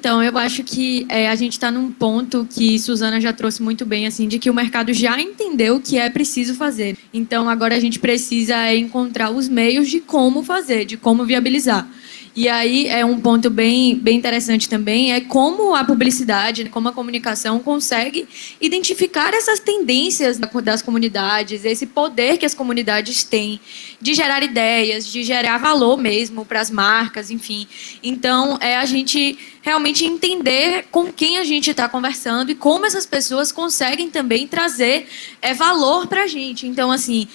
Então, eu acho que a gente está num ponto que Suzana já trouxe muito bem, assim, de que o mercado já entendeu o que é preciso fazer. Então, agora a gente precisa encontrar os meios de como fazer, de como viabilizar. E aí é um ponto bem interessante também, é como a publicidade, como a comunicação consegue identificar essas tendências das comunidades, esse poder que as comunidades têm de gerar ideias, de gerar valor mesmo para as marcas, enfim. Então, é a gente realmente entender com quem a gente está conversando e como essas pessoas conseguem também trazer valor para a gente. Então, assim,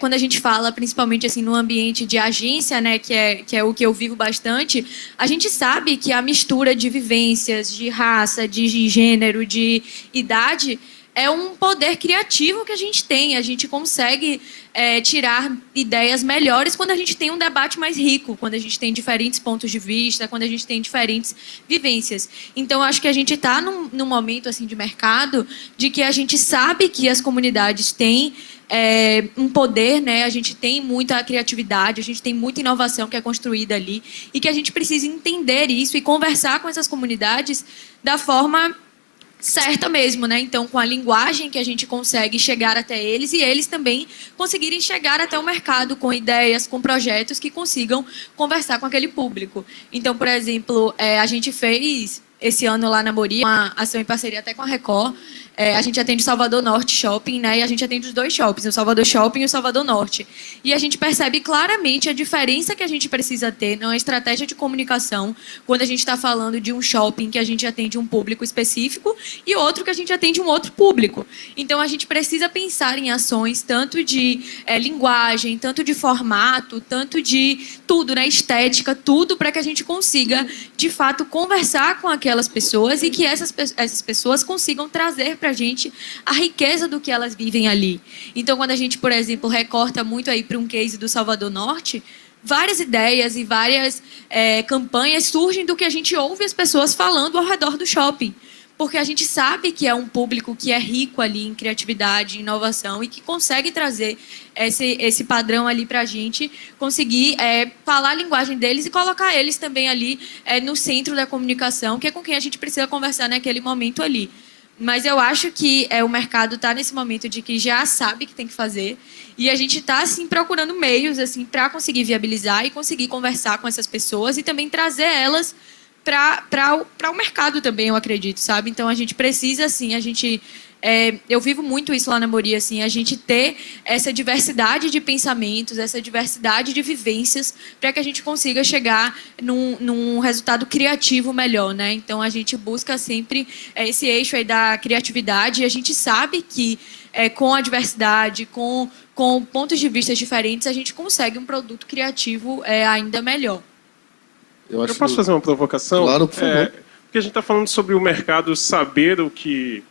quando a gente fala, principalmente assim no ambiente de agência, né, que é o que eu vivo bastante, a gente sabe que a mistura de vivências, de raça, de gênero, de idade é um poder criativo que a gente tem. A gente consegue tirar ideias melhores quando a gente tem um debate mais rico, quando a gente tem diferentes pontos de vista, quando a gente tem diferentes vivências. Então, acho que a gente está num momento assim de mercado de que a gente sabe que as comunidades têm um poder, né? A gente tem muita criatividade, a gente tem muita inovação que é construída ali e que a gente precisa entender isso e conversar com essas comunidades da forma certa mesmo, né? Então, com a linguagem que a gente consegue chegar até eles e eles também conseguirem chegar até o mercado com ideias, com projetos que consigam conversar com aquele público. Então, por exemplo, a gente fez esse ano lá na Moria uma ação em parceria até com a Record. A gente atende o Salvador Norte Shopping, né? E a gente atende os dois shoppings, o Salvador Shopping e o Salvador Norte. E a gente percebe claramente a diferença que a gente precisa ter na estratégia de comunicação quando a gente está falando de um shopping que a gente atende um público específico e outro que a gente atende um outro público. Então, a gente precisa pensar em ações tanto de linguagem, tanto de formato, tanto de tudo, né? Estética, tudo para que a gente consiga, de fato, conversar com aquelas pessoas e que essas pessoas consigam trazer para a gente a riqueza do que elas vivem ali. Então, quando a gente, por exemplo, recorta muito aí para um case do Salvador Norte, várias ideias e várias campanhas surgem do que a gente ouve as pessoas falando ao redor do shopping. Porque a gente sabe que é um público que é rico ali em criatividade, em inovação e que consegue trazer esse padrão ali para a gente conseguir falar a linguagem deles e colocar eles também ali no centro da comunicação, que é com quem a gente precisa conversar naquele momento ali. Mas eu acho que o mercado está nesse momento de que já sabe que tem que fazer e a gente está assim procurando meios assim para conseguir viabilizar e conseguir conversar com essas pessoas e também trazer elas para o mercado também, eu acredito, sabe? Então a gente precisa assim, eu vivo muito isso lá na Moria, assim, a gente ter essa diversidade de pensamentos, essa diversidade de vivências, para que a gente consiga chegar num resultado criativo melhor, né? Então a gente busca sempre esse eixo aí da criatividade e a gente sabe que com a diversidade, com pontos de vista diferentes, a gente consegue um produto criativo ainda melhor. Eu posso fazer uma provocação? Claro, por favor. Porque a gente está falando sobre o mercado saber o que...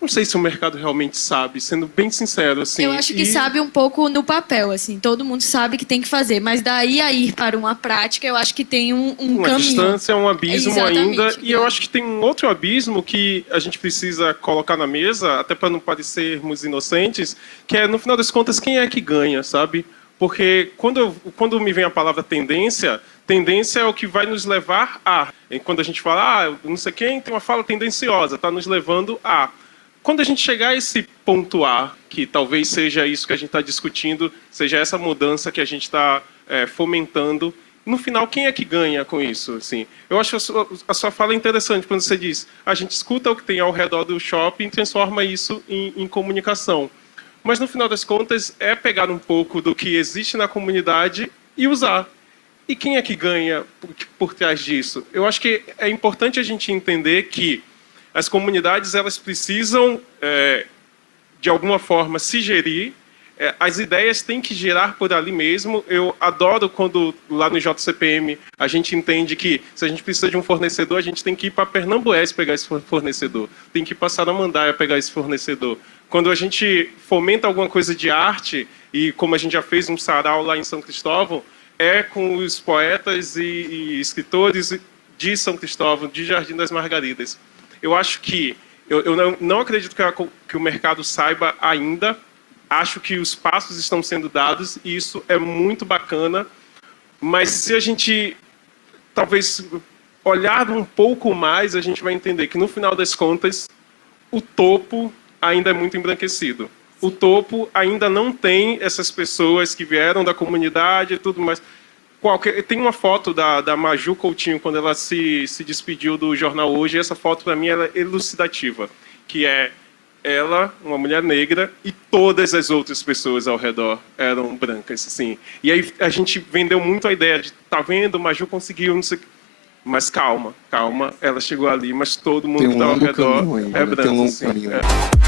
Não sei se o mercado realmente sabe, sendo bem sincero, assim. Eu acho que sabe um pouco no papel, assim. Todo mundo sabe que tem que fazer, mas daí a ir para uma prática, eu acho que tem um uma caminho. Distância, um abismo Exatamente, ainda. E eu acho que tem um outro abismo que a gente precisa colocar na mesa, até para não parecermos inocentes, que é, no final das contas, quem é que ganha, sabe? Porque quando me vem a palavra tendência é o que vai nos levar a. E quando a gente fala, não sei quem tem uma fala tendenciosa, está nos levando a. Quando a gente chegar a esse ponto A, que talvez seja isso que a gente está discutindo, seja essa mudança que a gente está fomentando, no final, quem é que ganha com isso? Assim, eu acho a sua fala interessante quando você diz a gente escuta o que tem ao redor do shopping e transforma isso em comunicação. Mas, no final das contas, é pegar um pouco do que existe na comunidade e usar. E quem é que ganha por trás disso? Eu acho que é importante a gente entender que as comunidades elas precisam, de alguma forma, se gerir. As ideias têm que girar por ali mesmo. Eu adoro quando, lá no JCPM, a gente entende que se a gente precisa de um fornecedor, a gente tem que ir para Pernambués pegar esse fornecedor. Tem que ir para Saramandaia pegar esse fornecedor. Quando a gente fomenta alguma coisa de arte, e como a gente já fez um sarau lá em São Cristóvão, com os poetas e escritores de São Cristóvão, de Jardim das Margaridas. Eu acho que, eu não acredito que o mercado saiba ainda, acho que os passos estão sendo dados e isso é muito bacana, mas se a gente talvez olhar um pouco mais, a gente vai entender que, no final das contas, o topo ainda é muito embranquecido. O topo ainda não tem essas pessoas que vieram da comunidade e tudo mais. Tem uma foto da Maju Coutinho, quando ela se despediu do jornal Hoje, e essa foto, para mim, ela é elucidativa, que é ela, uma mulher negra, e todas as outras pessoas ao redor eram brancas, assim. E aí a gente vendeu muito a ideia de, tá vendo, Maju conseguiu, não sei o quê. Mas calma, calma, ela chegou ali, mas todo mundo que está ao redor é branco. Tem um longo assim. caminho aí.